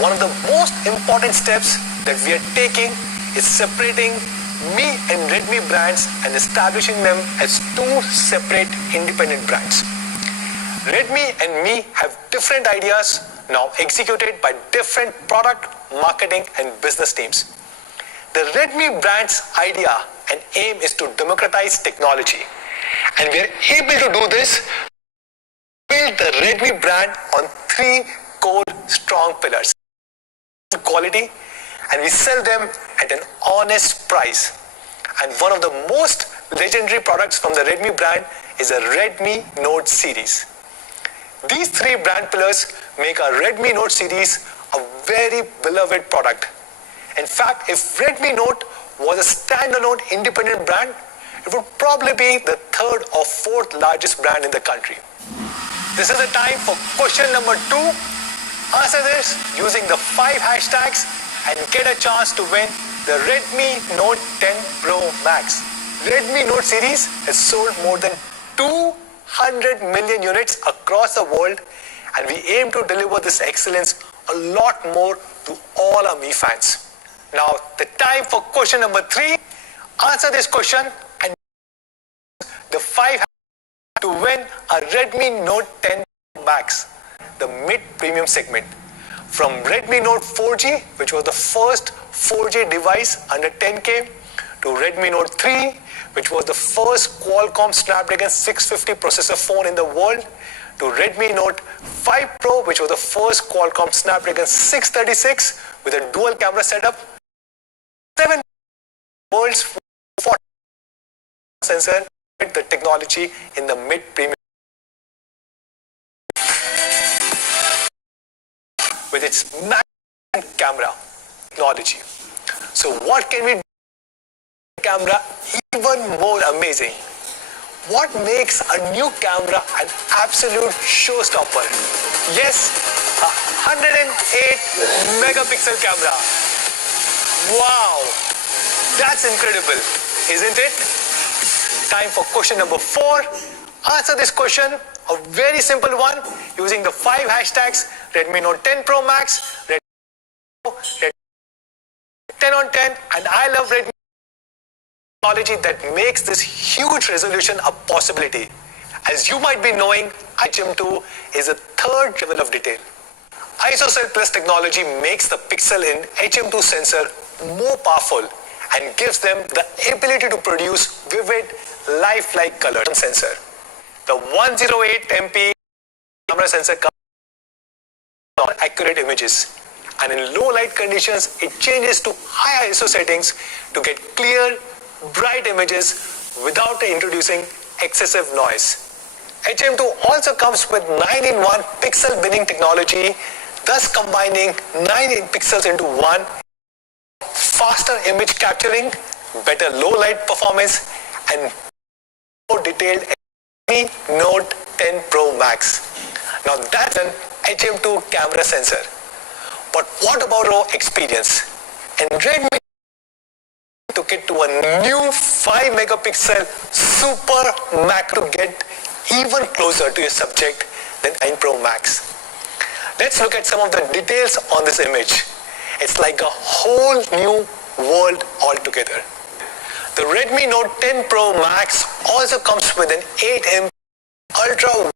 one of the most important steps that we are taking is separating Mi and Redmi brands and establishing them as two separate independent brands. Redmi and Mi have different ideas now executed by different product, marketing and business teams. The Redmi brand's idea and aim is to democratize technology, and we are able to do this, build the Redmi brand on three core strong pillars. Quality, and we sell them at an honest price. And one of the most legendary products from the Redmi brand is a Redmi Note series. These three brand pillars make our Redmi Note series a very beloved product. In fact, if Redmi Note was a standalone independent brand, it would probably be the third or fourth largest brand in the country. This is the time for question number 2. Answer this using the 5 hashtags and get a chance to win the Redmi Note 10 Pro Max. Redmi Note series has sold more than 200 million units across the world, and we aim to deliver this excellence a lot more to all our Mi fans. Now, the time for question number 3. Answer this question and the 5 to win a Redmi Note 10 Max, the mid-premium segment. From Redmi Note 4G, which was the first 4G device under 10K, to Redmi Note 3, which was the first Qualcomm Snapdragon 650 processor phone in the world, to Redmi Note 5 Pro, which was the first Qualcomm Snapdragon 636 with a dual camera setup, 7 world's 4 sensor with the technology in the mid-premium with its massive camera technology. So what can we do with the camera even more amazing? What makes a new camera an absolute showstopper? Yes, a 108 megapixel camera. Wow, that's incredible, isn't it? Time for question number 4. Answer this question, a very simple one, using the 5 hashtags Redmi Note 10 Pro Max, Redmi 10 on 10, and I love Redmi technology that makes this huge resolution a possibility. As you might be knowing, HM2 is a third level of detail. ISOCELL Plus technology makes the pixel in HM2 sensor more powerful and gives them the ability to produce vivid, lifelike color sensor. The 108 MP camera sensor comes accurate images, and in low light conditions it changes to high ISO settings to get clear, bright images without introducing excessive noise. HM2 also comes with 9-in-1 pixel binning technology, thus combining 9 pixels into one, faster image capturing, better low light performance, and more detailed Redmi Note 10 Pro Max. Now that's an HM2 camera sensor. But what about our experience? And Redmi took it to a new 5 megapixel super macro to get even closer to your subject than 9 Pro Max. Let's look at some of the details on this image. It's like a whole new world altogether. The Redmi Note 10 Pro Max also comes with an 8MP ultra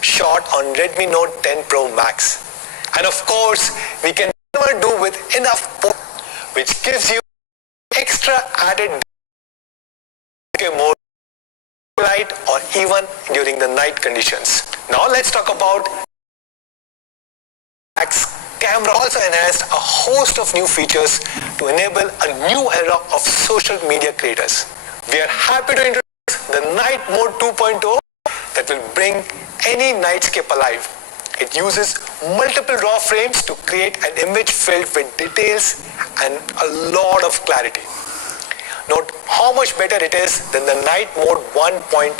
shot on Redmi Note 10 Pro Max. And of course, we can never do with enough port, which gives you extra added mode light or even during the night conditions. Now let's talk about camera also enhanced a host of new features to enable a new era of social media creators. We are happy to introduce the Night Mode 2.0 that will bring any nightscape alive. It uses multiple raw frames to create an image filled with details and a lot of clarity. Note how much better it is than the Night Mode 1.0.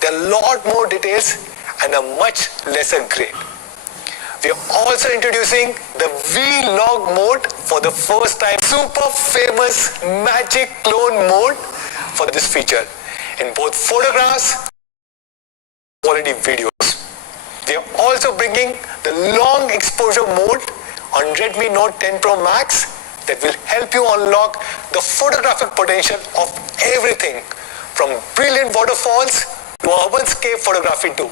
There are a lot more details and a much lesser grain. We are also introducing the Vlog mode for the first time. Super famous magic clone mode for this feature in both photographs and quality videos. We are also bringing the long exposure mode on Redmi Note 10 Pro Max that will help you unlock the photographic potential of everything from brilliant waterfalls to urban-scape photography too.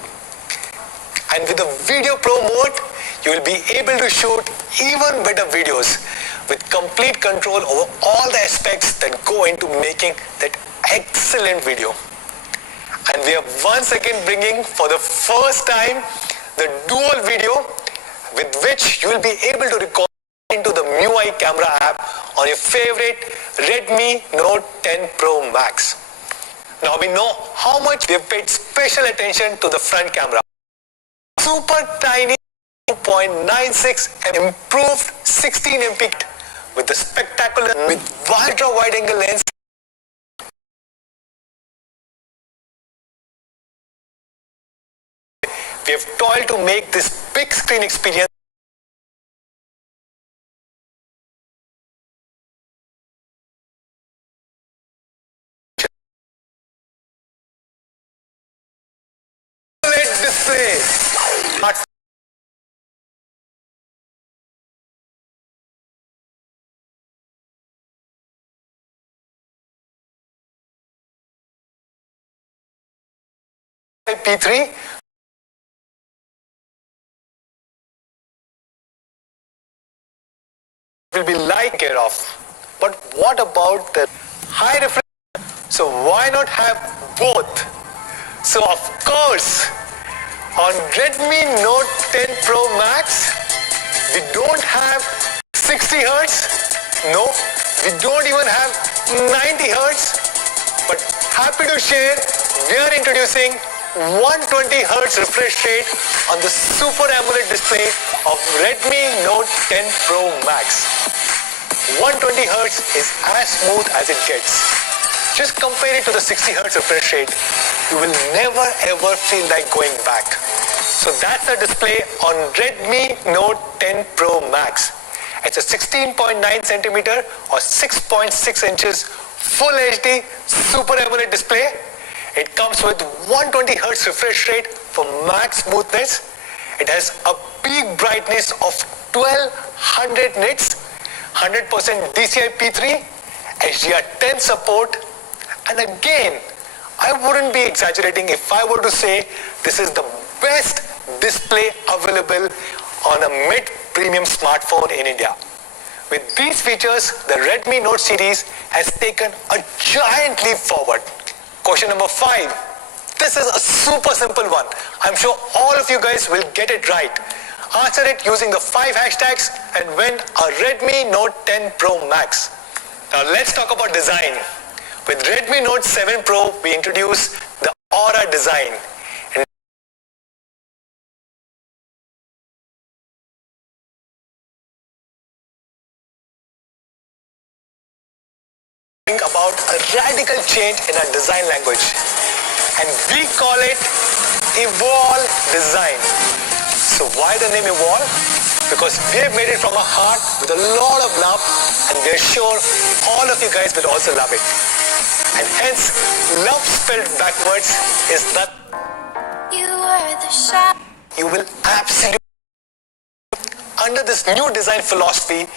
And with the Video Pro mode, you will be able to shoot even better videos with complete control over all the aspects that go into making that excellent video. And we are once again bringing for the first time the dual video with which you will be able to record into the MIUI camera app on your favorite Redmi Note 10 Pro Max. Now we know how much we have paid special attention to the front camera. Super tiny 2.96 and improved 16 MP with the spectacular with ultra wide angle lens. We have toiled to make this big screen experience Amoled Display. P3 will be light care of. But what about the high refresh? So why not have both? So of course, on Redmi Note 10 Pro Max, we don't have 60 Hz. No, we don't even have 90 Hz. But happy to share, we are introducing 120 Hz refresh rate on the Super AMOLED display of Redmi Note 10 Pro Max. 120 Hz is as smooth as it gets. Just compare it to the 60 Hz refresh rate. You will never ever feel like going back. So that's the display on Redmi Note 10 Pro Max. It's a 16.9 centimeter or 6.6 inches Full HD Super AMOLED display. It comes with 120 Hz refresh rate for max smoothness. It has a peak brightness of 1200 nits, 100% DCI P3, HDR10 support, and again, I wouldn't be exaggerating if I were to say this is the best display available on a mid-premium smartphone in India. With these features, the Redmi Note series has taken a giant leap forward. Question number 5. This is a super simple one. I'm sure all of you guys will get it right. Answer it using the 5 hashtags and win a Redmi Note 10 Pro Max. Now let's talk about design. With Redmi Note 7 Pro, we introduced the Aura design. About a radical change in our design language, and we call it Evolve Design. So why the name Evolve? Because we have made it from our heart with a lot of love, and we're sure all of you guys will also love it. And hence, love spelled backwards is that you will absolutely, under this new design philosophy,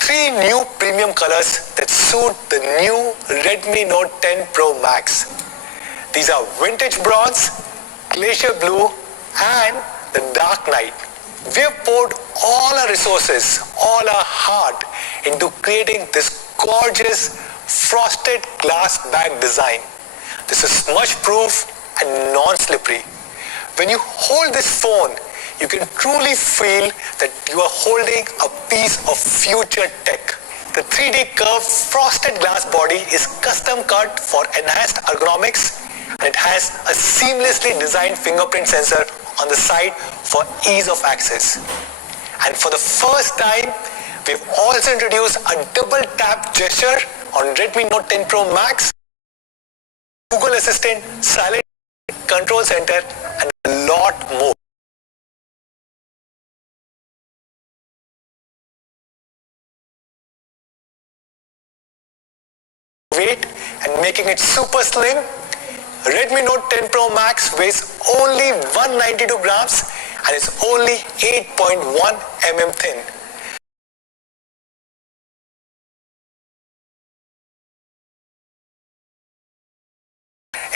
3 new premium colors that suit the new Redmi Note 10 Pro Max. These are Vintage Bronze, Glacier Blue, and the Dark Night. We have poured all our resources, all our heart into creating this gorgeous frosted glass back design. This is smudge-proof and non-slippery. When you hold this phone, you can truly feel that you are holding a piece of future tech. The 3D curved frosted glass body is custom cut for enhanced ergonomics, and it has a seamlessly designed fingerprint sensor on the side for ease of access. And for the first time, we've also introduced a double tap gesture on Redmi Note 10 Pro Max, Google Assistant, Silent Control Center, and a lot more. Weight and making it super slim. Redmi Note 10 Pro Max weighs only 192 grams and it's only 8.1 mm thin.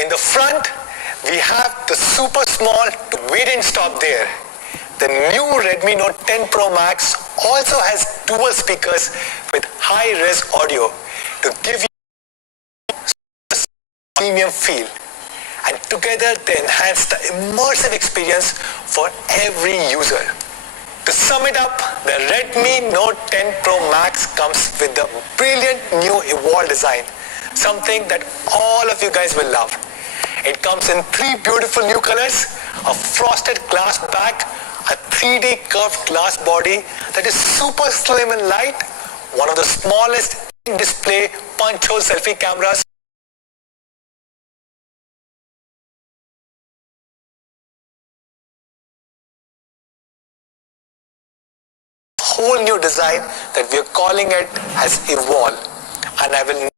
In the front, we have the super small. We didn't stop there. The new Redmi Note 10 Pro Max also has dual speakers with high-res audio to give you a premium feel. And together they enhance the immersive experience for every user. To sum it up, the Redmi Note 10 Pro Max comes with the brilliant new Evolve design, something that all of you guys will love. It comes in 3 beautiful new colors: a frosted glass back, a 3D curved glass body that is super slim and light, one of the smallest display punch-hole selfie cameras, whole new design that we are calling it as Evolve. And I will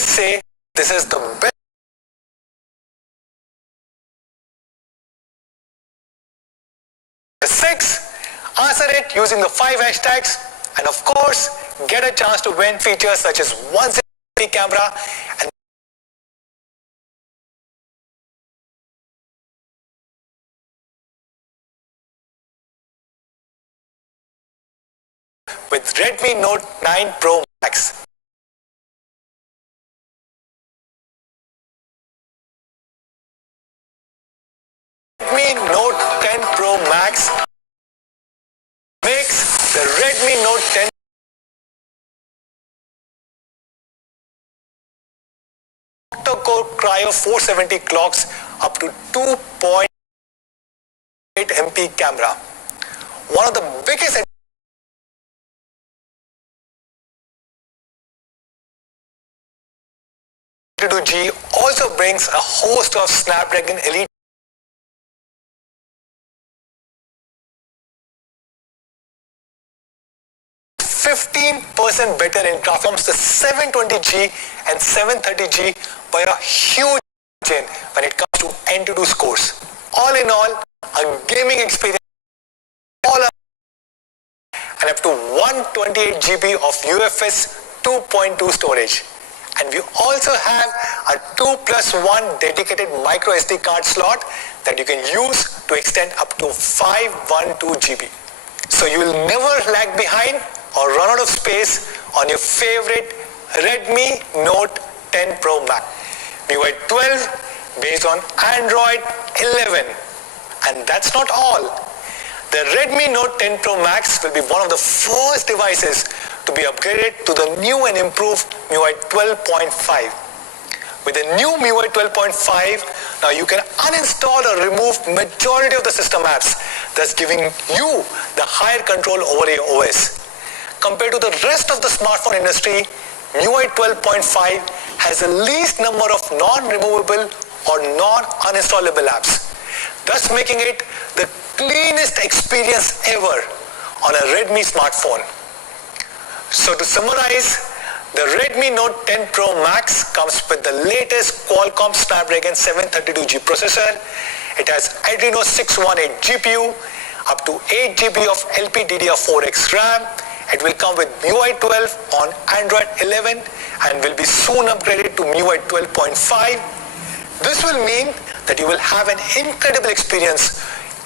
say this is the best. The 6, answer it using the 5 hashtags, and of course get a chance to win features such as 1 camera and with Redmi Note 9 Pro Max. Redmi Note 10 Pro Max makes the Redmi Note 10 octa-core Cryo 470 clocks up to 2.8 MP camera. One of the biggest 2G also brings a host of Snapdragon Elite 15% better in graphics, the 720G and 730G by a huge margin when it comes to N2 scores. All in all, a gaming experience and up to 128 GB of UFS 2.2 storage. And we also have a 2+1 dedicated micro SD card slot that you can use to extend up to 512 GB. So you will never lag behind or run out of space on your favorite Redmi Note 10 Pro Max. MIUI 12 based on Android 11. And that's not all. The Redmi Note 10 Pro Max will be one of the first devices to be upgraded to the new and improved MIUI 12.5. With the new MIUI 12.5, now you can uninstall or remove majority of the system apps, thus giving you the higher control over your OS. Compared to the rest of the smartphone industry, MIUI 12.5 has the least number of non-removable or non-uninstallable apps, thus making it the cleanest experience ever on a Redmi smartphone. So to summarize, the Redmi Note 10 Pro Max comes with the latest Qualcomm Snapdragon 732G processor. It has Adreno 618 GPU, up to 8 GB of LPDDR4X RAM. It will come with MIUI 12 on Android 11 and will be soon upgraded to MIUI 12.5. This will mean that you will have an incredible experience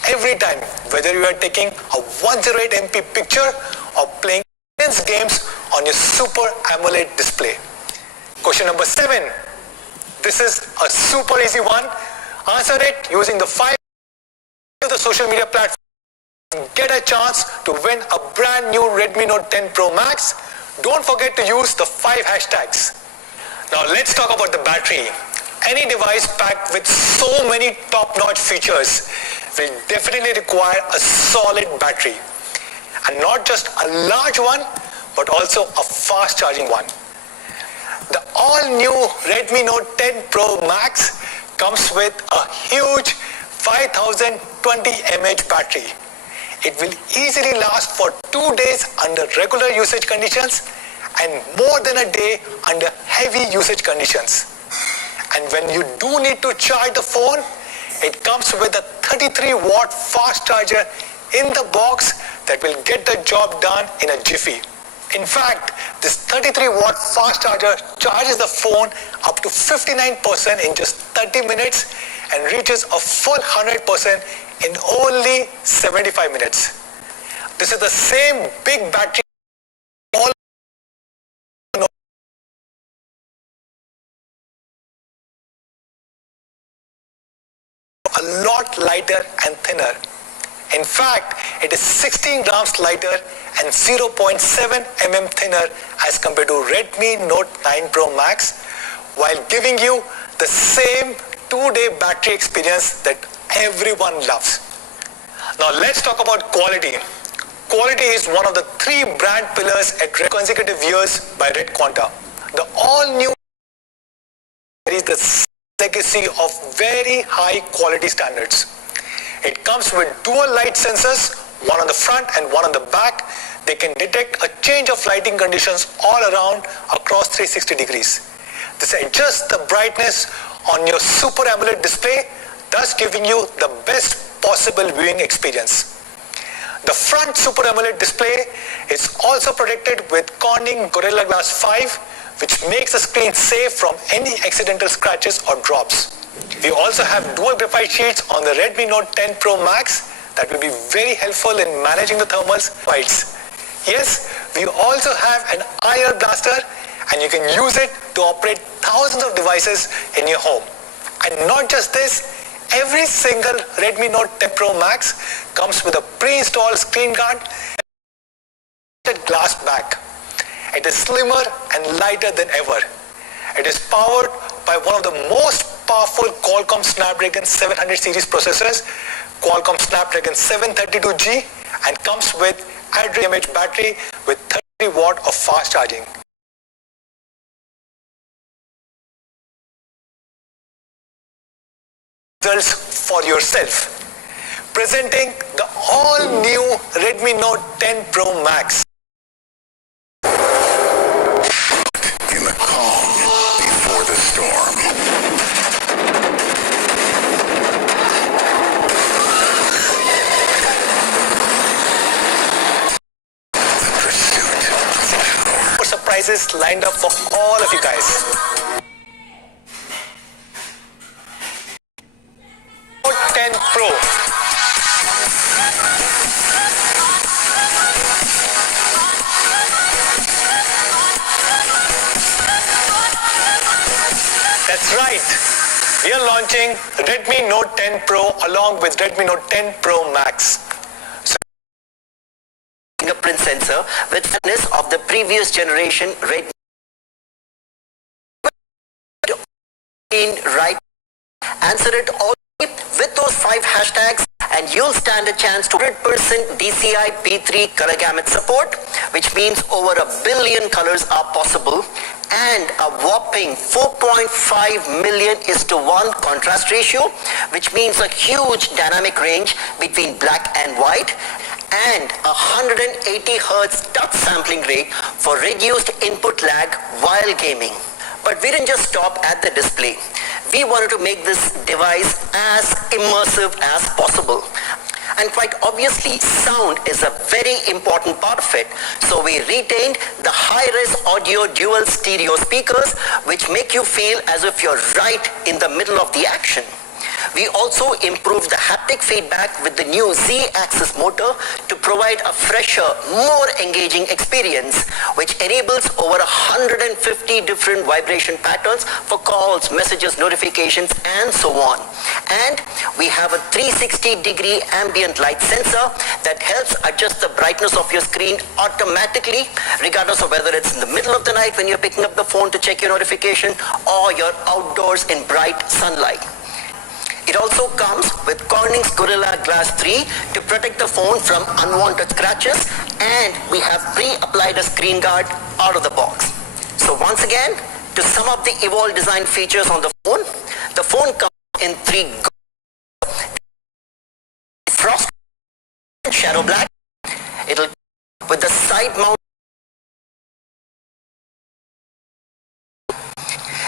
every time, whether you are taking a 108 MP picture or playing intense games on your super Amoled display. Question number 7. This is a super easy one. Answer it using the 5 of the social media platforms. Get a chance to win a brand new Redmi Note 10 Pro Max. Don't forget to use the 5 hashtags. Now let's talk about the battery. Any device packed with so many top-notch features will definitely require a solid battery. And not just a large one, but also a fast charging one. The all-new Redmi Note 10 Pro Max comes with a huge 5020 mAh battery. It will easily last for 2 days under regular usage conditions and more than a day under heavy usage conditions. And when you do need to charge the phone, It comes with a 33-watt fast charger in the box that will get the job done in a jiffy. In fact, this 33-watt fast charger charges the phone up to 59% in just 30 minutes and reaches a full 100% in only 75 minutes. This is the same big battery all a lot lighter and thinner. In fact, it is 16 grams lighter and 0.7 mm thinner as compared to Redmi Note 9 Pro Max, while giving you the same 2-day battery experience that everyone loves. Now let's talk about quality. Quality is one of the 3 brand pillars at consecutive years by Red Quanta. The all-new is the legacy of very high quality standards. It comes with dual light sensors, one on the front and one on the back. They can detect a change of lighting conditions all around across 360 degrees. This adjusts the brightness on your Super Amoled display, thus giving you the best possible viewing experience. The front Super Amoled display is also protected with Corning Gorilla Glass 5, which makes the screen safe from any accidental scratches or drops. We also have dual graphite sheets on the Redmi Note 10 Pro Max that will be very helpful in managing the thermals fights. Yes, we also have an IR blaster and you can use it to operate thousands of devices in your home. And not just this, every single Redmi Note 10 Pro Max comes with a pre-installed screen guard and glass back. It is slimmer and lighter than ever. It is powered by one of the most powerful Qualcomm Snapdragon 700 series processors, Qualcomm Snapdragon 732G, and comes with mAh battery with 30 watt of fast charging. Results for yourself. Presenting the all-new Redmi Note 10 Pro Max. In the calm before the storm. The pursuit of power. More surprises lined up for all of you guys. Note 10 Pro. That's right. We are launching Redmi Note 10 Pro along with Redmi Note 10 Pro Max. Fingerprint sensor with fitness of the previous generation Redmi right, answer it all with those 5 hashtags and you'll stand a chance to 100% DCI P3 color gamut support, which means over 1 billion colors are possible, and a whopping 4.5 million (1) contrast ratio, which means a huge dynamic range between black and white, and 180 Hz touch sampling rate for reduced input lag while gaming. But we didn't just stop at the display. We wanted to make this device as immersive as possible. And quite obviously, sound is a very important part of it. So we retained the high-res audio dual stereo speakers, which make you feel as if you're right in the middle of the action. We also improved the haptic feedback with the new Z-axis motor to provide a fresher, more engaging experience, which enables over 150 different vibration patterns for calls, messages, notifications, and so on. And we have a 360-degree ambient light sensor that helps adjust the brightness of your screen automatically, regardless of whether it's in the middle of the night when you're picking up the phone to check your notification or you're outdoors in bright sunlight. It also comes with Corning's Gorilla Glass 3 to protect the phone from unwanted scratches, and we have pre-applied a screen guard out of the box. So once again, to sum up the evolved design features on the phone comes in 3 frost shadow black. It'll with the side mount.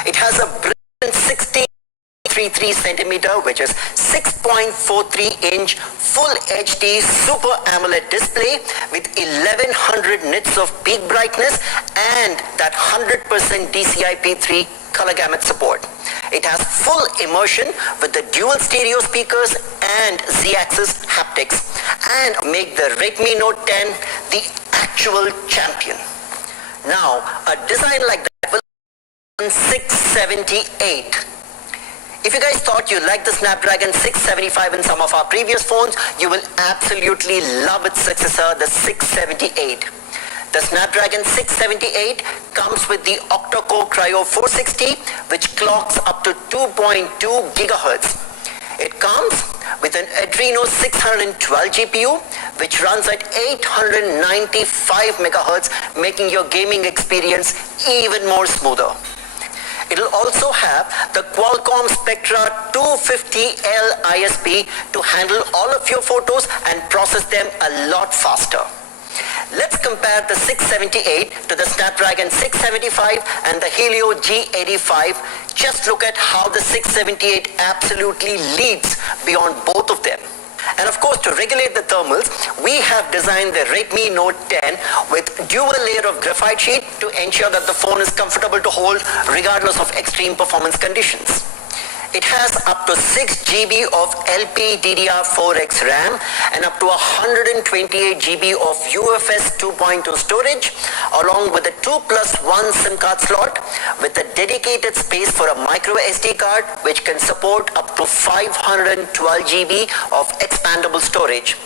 It has a brilliant 16 6.33 centimeter, which is 6.43-inch Full HD Super Amoled display with 1100 nits of peak brightness and that 100% DCI-P3 color gamut support. It has full immersion with the dual stereo speakers and Z-axis haptics and make the Redmi Note 10 the actual champion. Now, a design like that will be 678. If you guys thought you liked the Snapdragon 675 in some of our previous phones, you will absolutely love its successor, the 678. The Snapdragon 678 comes with the octa-core Cryo 460, which clocks up to 2.2 gigahertz. It comes with an Adreno 612 GPU, which runs at 895 megahertz, making your gaming experience even more smoother. It'll also have the Qualcomm Spectra 250L ISP to handle all of your photos and process them a lot faster. Let's compare the 678 to the Snapdragon 675 and the Helio G85. Just look at how the 678 absolutely leaps beyond both of them. And of course, to regulate the thermals, we have designed the Redmi Note 10 with dual layer of graphite sheet to ensure that the phone is comfortable to hold regardless of extreme performance conditions. It has up to 6 GB of LPDDR4X RAM and up to 128 GB of UFS 2.2 storage, along with a 2+1 SIM card slot with a dedicated space for a micro SD card, which can support up to 512 GB of expandable storage.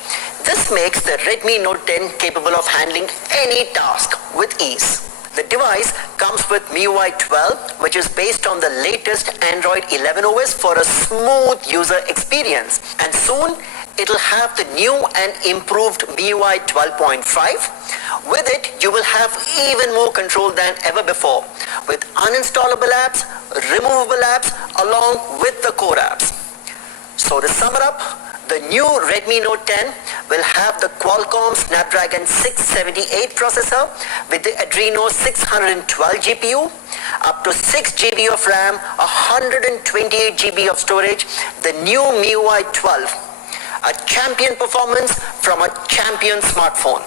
This makes the Redmi Note 10 capable of handling any task with ease. The device comes with MIUI 12, which is based on the latest Android 11 OS for a smooth user experience. And soon, it'll have the new and improved MIUI 12.5. With it, you will have even more control than ever before, with uninstallable apps, removable apps, along with the core apps. So to sum it up, the new Redmi Note 10 will have the Qualcomm Snapdragon 678 processor with the Adreno 612 GPU, up to 6 GB of RAM, 128 GB of storage, the new MIUI 12, a champion performance from a champion smartphone.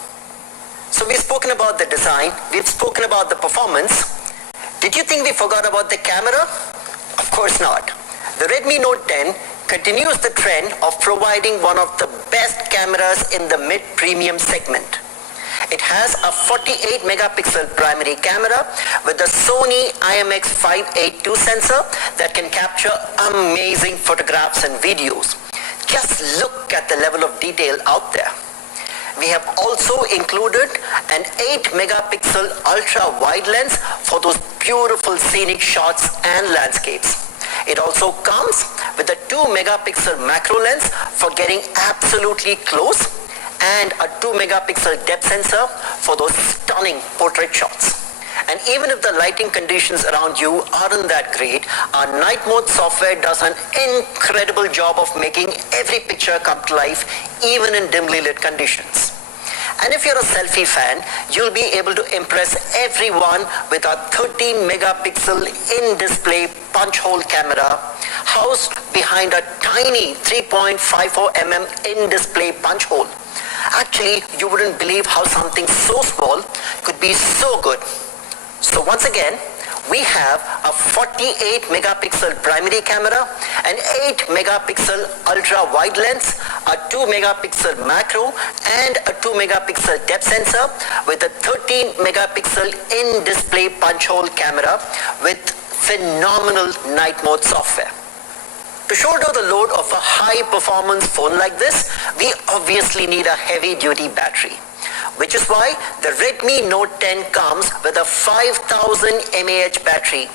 So we've spoken about the design, we've spoken about the performance. Did you think we forgot about the camera? Of course not. The Redmi Note 10 continues the trend of providing one of the best cameras in the mid-premium segment. It has a 48 megapixel primary camera with the Sony IMX582 sensor that can capture amazing photographs and videos. Just look at the level of detail out there. We have also included an 8 megapixel ultra wide lens for those beautiful scenic shots and landscapes. It also comes with a 2 megapixel macro lens for getting absolutely close and a 2 megapixel depth sensor for those stunning portrait shots. And even if the lighting conditions around you aren't that great, our night mode software does an incredible job of making every picture come to life, even in dimly lit conditions. And if you're a selfie fan, you'll be able to impress everyone with our 13 megapixel in-display punch hole camera housed behind a tiny 3.54 mm in-display punch hole. Actually, you wouldn't believe how something so small could be so good. So once again, we have a 48 megapixel primary camera, an 8 megapixel ultra wide lens, a 2 megapixel macro, and a 2 megapixel depth sensor with a 13 megapixel in-display punch hole camera with phenomenal night mode software. To shoulder the load of a high performance phone like this, we obviously need a heavy duty battery, which is why the Redmi Note 10 comes with a 5000 mAh battery.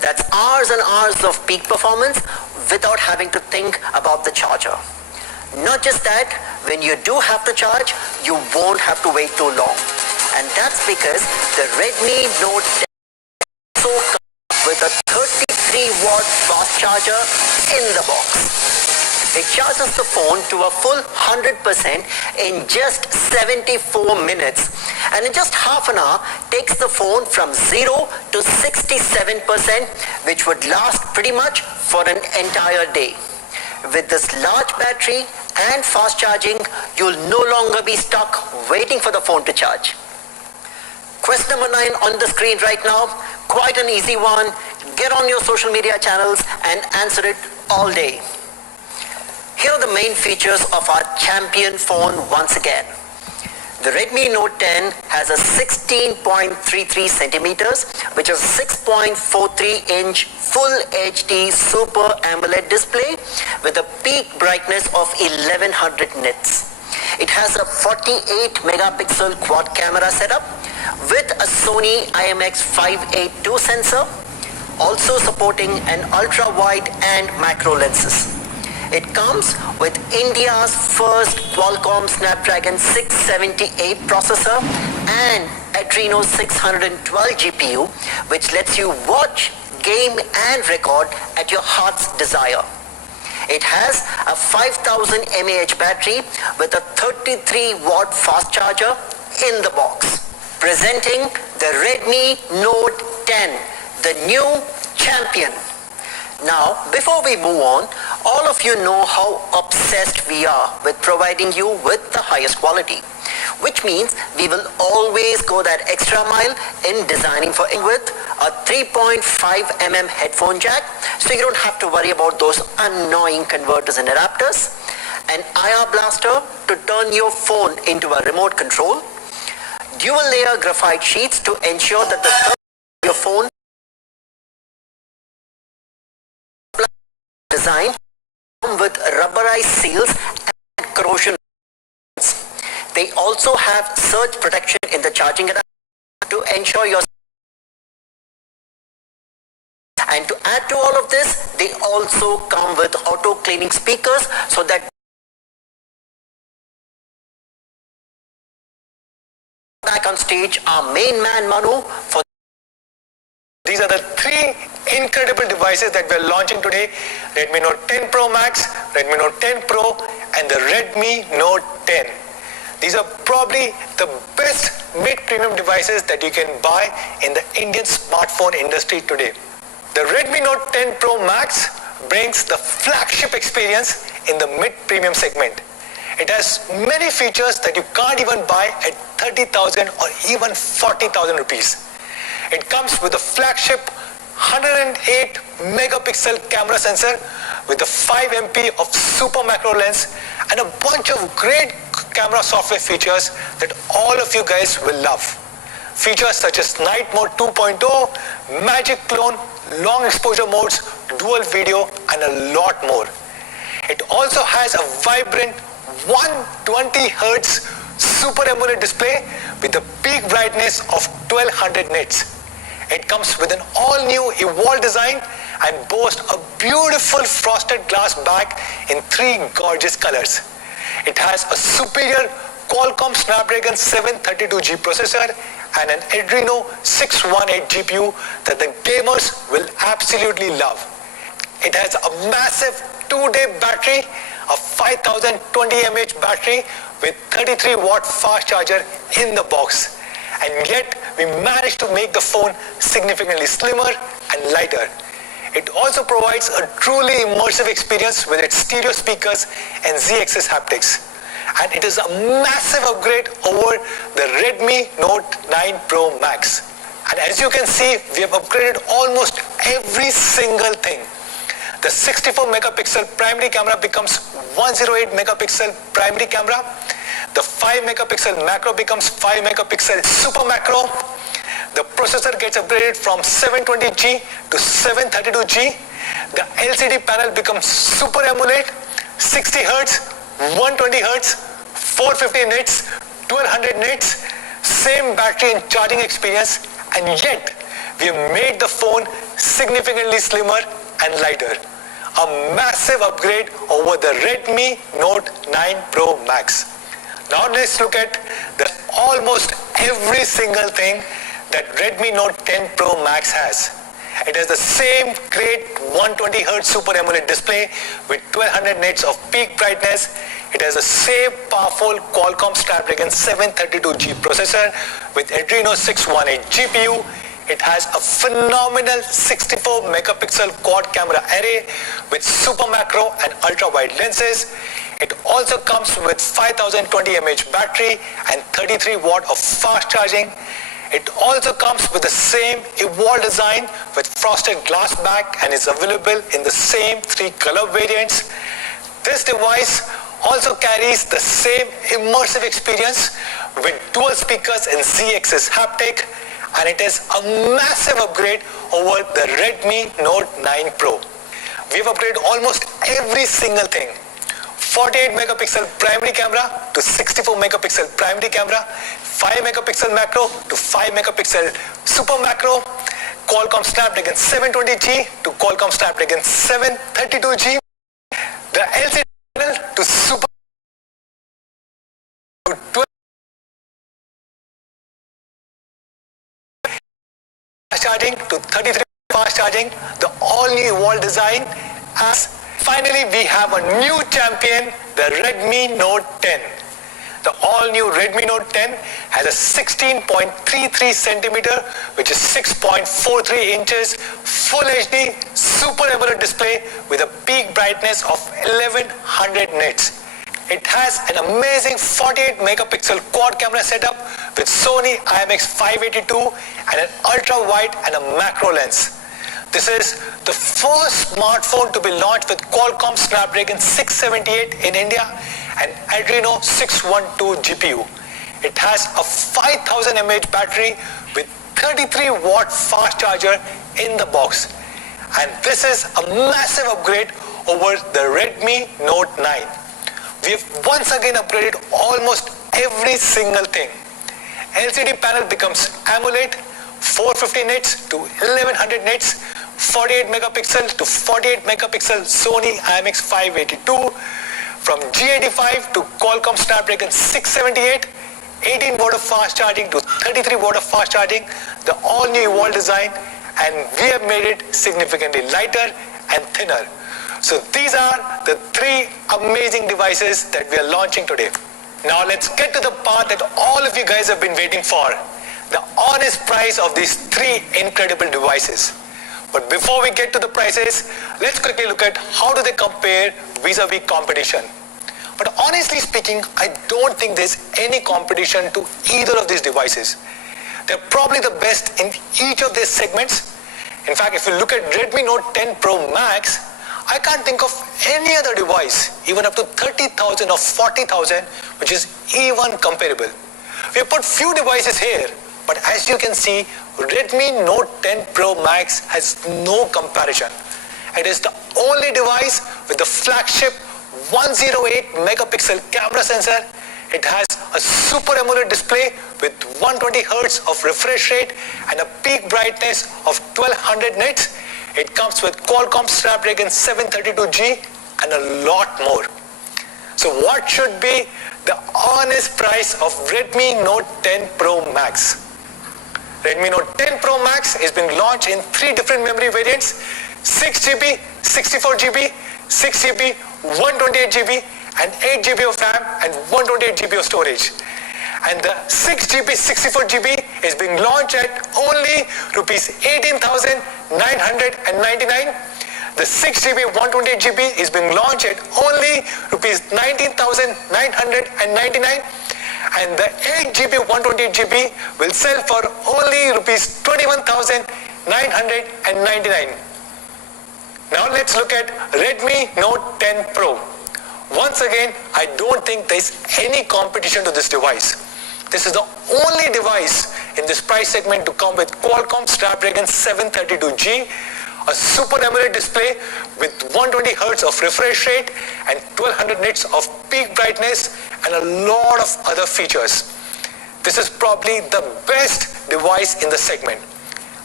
That's hours and hours of peak performance without having to think about the charger. Not just that, when you do have to charge, you won't have to wait too long. And that's because the Redmi Note 10 also comes with a 33-watt fast charger in the box. It charges the phone to a full 100% in just 74 minutes and in just half an hour takes the phone from 0 to 67%, which would last pretty much for an entire day. With this large battery and fast charging, you'll no longer be stuck waiting for the phone to charge. Question number 9 on the screen right now, quite an easy one. Get on your social media channels and answer it all day. Here are the main features of our champion phone once again. The Redmi Note 10 has a 16.33 centimeters, which is 6.43 inch full HD Super Amoled display with a peak brightness of 1100 nits. It has a 48 megapixel quad camera setup with a Sony IMX582 sensor, also supporting an ultra wide and macro lenses. It comes with India's first Qualcomm Snapdragon 678 processor and Adreno 612 GPU, which lets you watch, game and record at your heart's desire. It has a 5000 mAh battery with a 33 watt fast charger in the box. Presenting the Redmi Note 10, the new champion. Now, before we move on, all of you know how obsessed we are with providing you with the highest quality, which means we will always go that extra mile in designing for with a 3.5mm headphone jack, so you don't have to worry about those annoying converters and adapters, an IR blaster to turn your phone into a remote control, dual layer graphite sheets to ensure that the third of your phone design with rubberized seals and corrosion. They also have surge protection in the charging adapter to ensure your. And to add to all of this, they also come with auto cleaning speakers so that back on stage our main man Manu for. These are the 3 incredible devices that we are launching today: Redmi Note 10 Pro Max, Redmi Note 10 Pro and the Redmi Note 10. These are probably the best mid-premium devices that you can buy in the Indian smartphone industry today. The Redmi Note 10 Pro Max brings the flagship experience in the mid-premium segment. It has many features that you can't even buy at 30,000 or even 40,000 rupees. It comes with a flagship 108 megapixel camera sensor with a 5 MP of super macro lens and a bunch of great camera software features that all of you guys will love. Features such as Night Mode 2.0, Magic Clone, long exposure modes, dual video and a lot more. It also has a vibrant 120 Hz Super AMOLED display with a peak brightness of 1200 nits. It comes with an all-new evolved design and boasts a beautiful frosted glass back in 3 gorgeous colors. It has a superior Qualcomm Snapdragon 732G processor and an Adreno 618 GPU that the gamers will absolutely love. It has a massive 2-day battery, a 5020 mAh battery with 33 watt fast charger in the box. And yet we managed to make the phone significantly slimmer and lighter. It also provides a truly immersive experience with its stereo speakers and Z-axis haptics. And it is a massive upgrade over the Redmi Note 9 Pro Max. And as you can see, we have upgraded almost every single thing. The 64 megapixel primary camera becomes 108 megapixel primary camera. The 5 megapixel macro becomes 5 megapixel super macro. The processor gets upgraded from 720G to 732G. The LCD panel becomes Super AMOLED, 60 Hz, 120 Hz, 450 nits, 1200 nits, same battery and charging experience, and yet we have made the phone significantly slimmer and lighter. A massive upgrade over the Redmi Note 9 Pro Max. Now let's look at almost every single thing that Redmi Note 10 Pro Max has. It has the same great 120Hz Super AMOLED display with 1200 nits of peak brightness. It has the same powerful Qualcomm Snapdragon 732G processor with Adreno 618 GPU. It has a phenomenal 64 megapixel quad camera array with super macro and ultra wide lenses. It also comes with 5020 mAh battery and 33 watt of fast charging. It also comes with the same evolved design with frosted glass back and is available in the same 3 color variants. This device also carries the same immersive experience with dual speakers and Z-axis haptic, and it is a massive upgrade over the Redmi Note 9 Pro. We've upgraded almost every single thing. 48 megapixel primary camera to 64 megapixel primary camera, 5 megapixel macro to 5 megapixel super macro, Qualcomm Snapdragon 720G to Qualcomm Snapdragon 732G, the LCD panel to super to 12 fast charging to 33 fast charging, the all-new evolved design. As finally we have a new champion, the Redmi Note 10. The all-new Redmi Note 10 has a 16.33 centimeter, which is 6.43 inches, full HD Super AMOLED display with a peak brightness of 1100 nits. It has an amazing 48 megapixel quad camera setup with Sony IMX582 and an ultra wide and a macro lens. This is the first smartphone to be launched with Qualcomm Snapdragon 678 in India and Adreno 612 GPU. It has a 5000 mAh battery with 33 watt fast charger in the box. And this is a massive upgrade over the Redmi Note 9. We have once again upgraded almost every single thing. LCD panel becomes AMOLED, 450 nits to 1100 nits, 48 megapixel to 48 megapixel Sony IMX582, from G85 to Qualcomm Snapdragon 678, 18 watt of fast charging to 33 watt of fast charging, the all-new evolved design, and we have made it significantly lighter and thinner. So these are the 3 amazing devices that we are launching today. Now let's get to the part that all of you guys have been waiting for, the honest price of these 3 incredible devices. But before we get to the prices, let's quickly look at how do they compare vis-a-vis competition. But honestly speaking, I don't think there's any competition to either of these devices. They're probably the best in each of their segments. In fact, if you look at Redmi Note 10 Pro Max, I can't think of any other device, even up to 30,000 or 40,000, which is even comparable. We have put few devices here, but as you can see, Redmi Note 10 Pro Max has no comparison. It is the only device with the flagship 108 megapixel camera sensor. It has a Super AMOLED display with 120 Hz of refresh rate and a peak brightness of 1200 nits. It comes with Qualcomm Snapdragon 732G and a lot more. So what should be the honest price of Redmi Note 10 Pro Max? Redmi Note 10 Pro Max is being launched in 3 different memory variants: 6GB, 64GB, 6GB, 128GB, and 8GB of RAM and 128GB of storage. And the 6GB, 64GB is being launched at only rupees 18,999. The 6GB, 128GB is being launched at only rupees 19,999. And the 8GB, 128GB will sell for only rupees 21,999. Now let's look at Redmi Note 10 Pro. Once again, I don't think there's any competition to this device. This is the only device in this price segment to come with Qualcomm Snapdragon 732G, a Super AMOLED display with 120 Hz of refresh rate and 1200 nits of peak brightness and a lot of other features. This is probably the best device in the segment.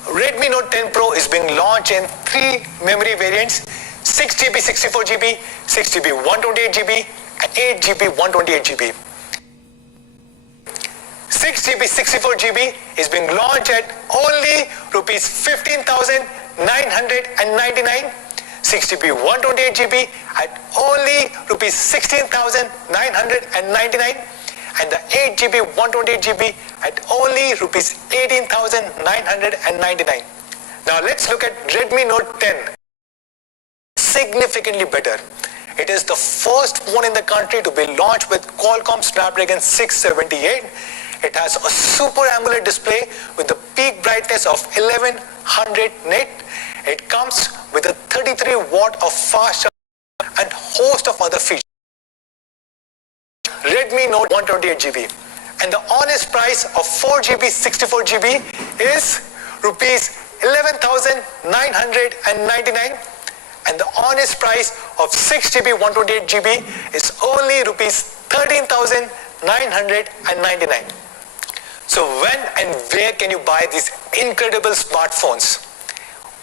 Redmi Note 10 Pro is being launched in 3 memory variants: 6GB, 64GB, 6GB, 128GB, and 8GB, 128GB. 6GB, 64GB is being launched at only rupees 15,999. 16,999, 6GB 128GB at only rupees 16,999, and the 8GB 128GB at only rupees 18,999. Now let's look at Redmi Note 10. Significantly better. It is the first phone in the country to be launched with Qualcomm Snapdragon 678. It has a super AMOLED display with a peak brightness of 1100 nit. It comes with a 33 watt of fast charge and host of other features. Redmi Note 128GB, and the honest price of 4GB 64GB is rupees 11,999, and the honest price of 6GB 128GB is only rupees 13,999. So when and where can you buy these incredible smartphones?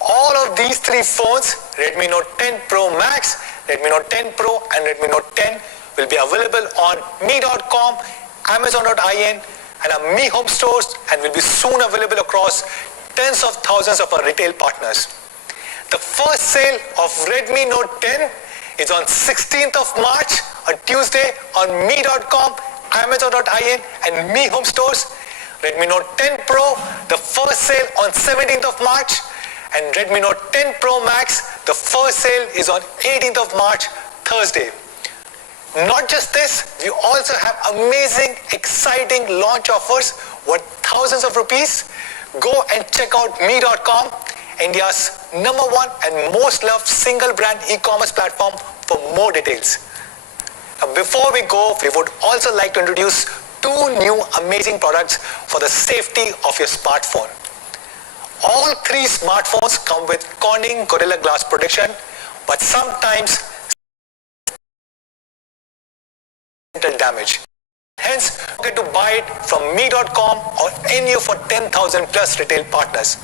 All of these three phones, Redmi Note 10 Pro Max, Redmi Note 10 Pro and Redmi Note 10, will be available on me.com, amazon.in and our Mi Home stores, and will be soon available across tens of thousands of our retail partners. The first sale of Redmi Note 10 is on 16th of March, a Tuesday, on me.com, amazon.in and Mi Home stores. Redmi Note 10 Pro, the first sale on 17th of March, and Redmi Note 10 Pro Max, the first sale is on 18th of March, Thursday. Not just this, we also have amazing, exciting launch offers worth thousands of rupees. Go and check out me.com, India's #1 and most loved single brand e-commerce platform, for more details. Now, before we go, we would also like to introduce two new amazing products for the safety of your smartphone. All three smartphones come with Corning Gorilla Glass protection, but sometimes damage. Hence, you get to buy it from me.com or any of our 10,000 plus retail partners.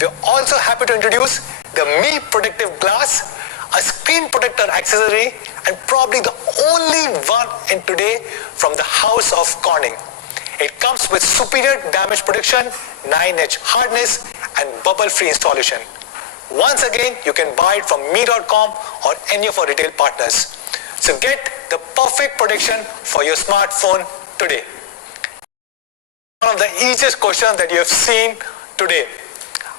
We're also happy to introduce the Mi Protective Glass, a screen protector accessory, and probably the only one in today from the house of Corning. It comes with superior damage protection, 9-edge hardness, and bubble-free installation. Once again, you can buy it from me.com or any of our retail partners. So get the perfect protection for your smartphone today. One of the easiest questions that you have seen today.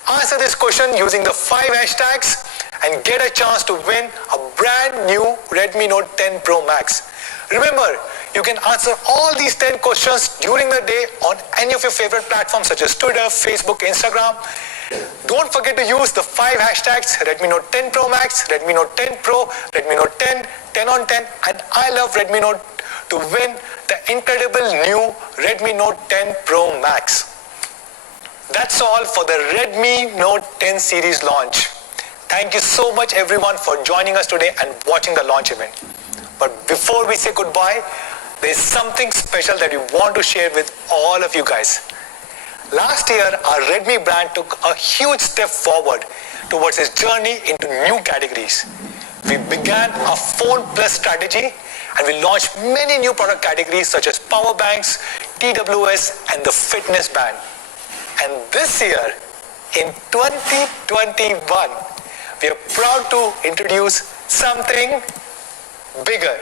Answer this question using the 5 hashtags and get a chance to win a brand new Redmi Note 10 Pro Max. Remember, you can answer all these 10 questions during the day on any of your favorite platforms such as Twitter, Facebook, Instagram. Don't forget to use the 5 hashtags Redmi Note 10 Pro Max, Redmi Note 10 Pro, Redmi Note 10, 10 on 10, and I love Redmi Note to win the incredible new Redmi Note 10 Pro Max. That's all for the Redmi Note 10 series launch. Thank you so much everyone for joining us today and watching the launch event. But before we say goodbye, there's something special that we want to share with all of you guys. Last year, our Redmi brand took a huge step forward towards its journey into new categories. We began a Phone Plus strategy and we launched many new product categories such as power banks, TWS, and the fitness band. And this year, in 2021, we are proud to introduce something bigger.